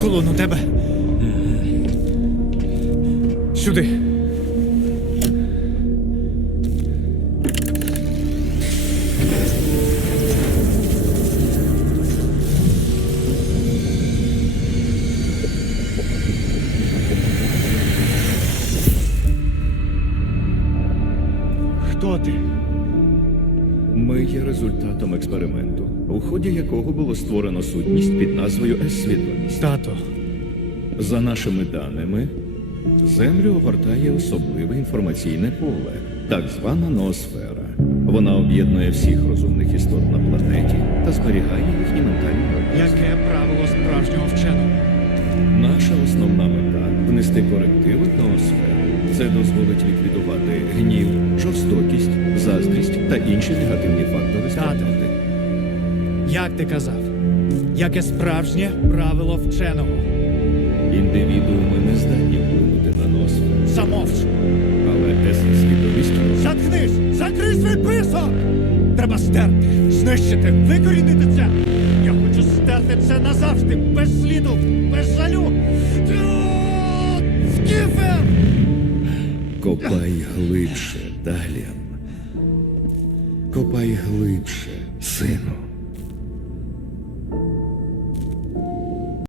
Колон у тебе. Сюди. Хто ти? Ми є результатом експерименту, у ході якого було створено сутність під назвою С-свідомість. Тато. За нашими даними, Землю огортає особливе інформаційне поле, так звана ноосфера. Вона об'єднує всіх розумних істот на планеті та зберігає їхні ментальні образи. Яке правило справжнього вченого? Наша основна мета внести корективи в ноосферу. Це дозволить ліквідувати та інші негативні фактори спільноти. Як ти казав? Яке справжнє правило вченого? Індивідууми не здатні вплинути на ноосферу, Замовч! але С-свідомість може. Заткнись! Закрий свій писок! Треба стерти, знищити, викорінити це! Я хочу стерти це назавжди, без сліду, без жалю! Тю! Скіфе! Копай глибше, Даліан. Копай глибше, сину.